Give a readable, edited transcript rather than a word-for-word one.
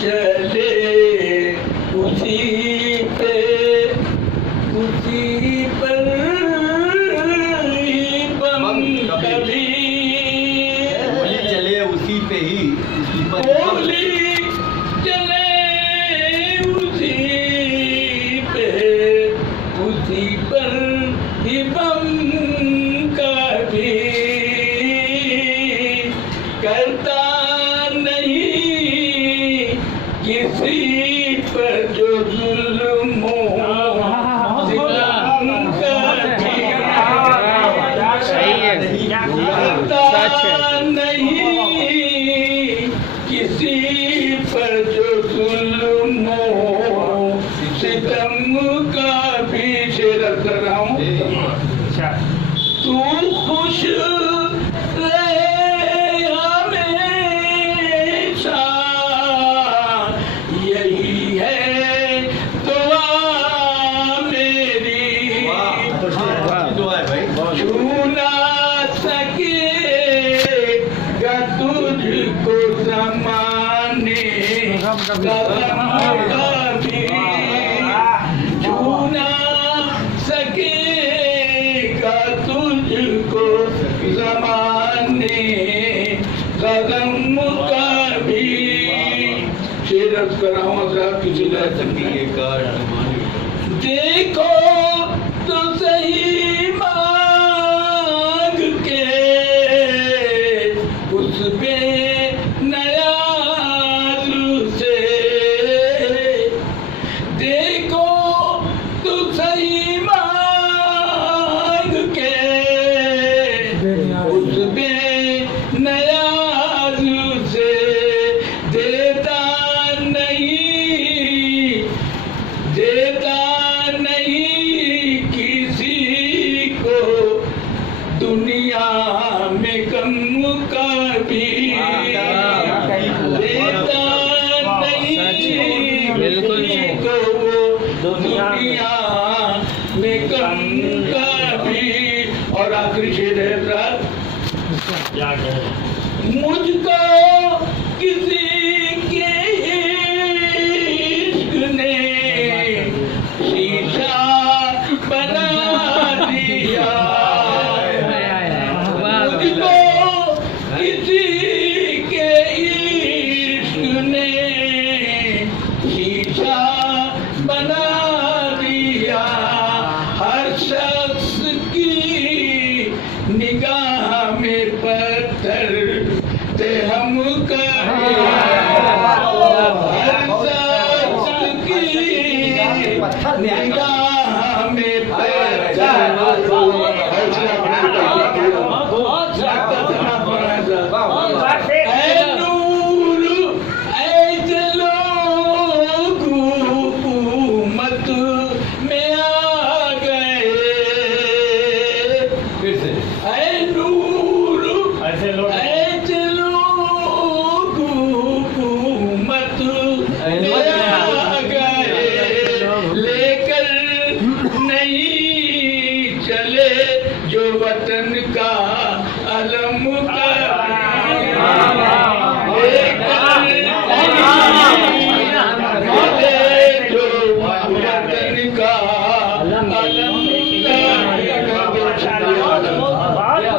चले उसी पे उसी पर ही बम कभी गोली चले उसी पे ही गोली चले उसी पे उसी पर ही बम कभी करता नहीं किसी पर जो जुल्म हो सितम कभी करता नहीं किसी पर जो जुल्म हो सितम का भी शेर कर रहा हूँ। तू खुश रहे हमेशा यही है दुआ मेरी दुआ है भाई छू ना सकेगा तुझको ज़माने का गम कभी छू ना सकेगा तुझको ज़माने का गम कभी शेर अर्ज कर रहा हूँ हज़रात किसी लहर सकी ये कार देखो तो सही मांग के उस पे नयाज से देखो तो सही मांग के उस पे नयाज से देता नहीं किसी को दुनिया में कम कभी देता नहीं किसी को दुनिया में कम कभी। और आखिरी शेर है हज़रात मुझको किसी के इश्क ने शीशा बना दिया मुझको किसी के इश्क ने शीशा बना दिया हर शख्स की निगाह में पत्थर ते हम निगाह में नूर ऐसे लोग हुकूमत में आ गए फिर से नूर ऐसे लोग हुकूमत में आ गए लेकर नहीं चले जो वतन का अलम का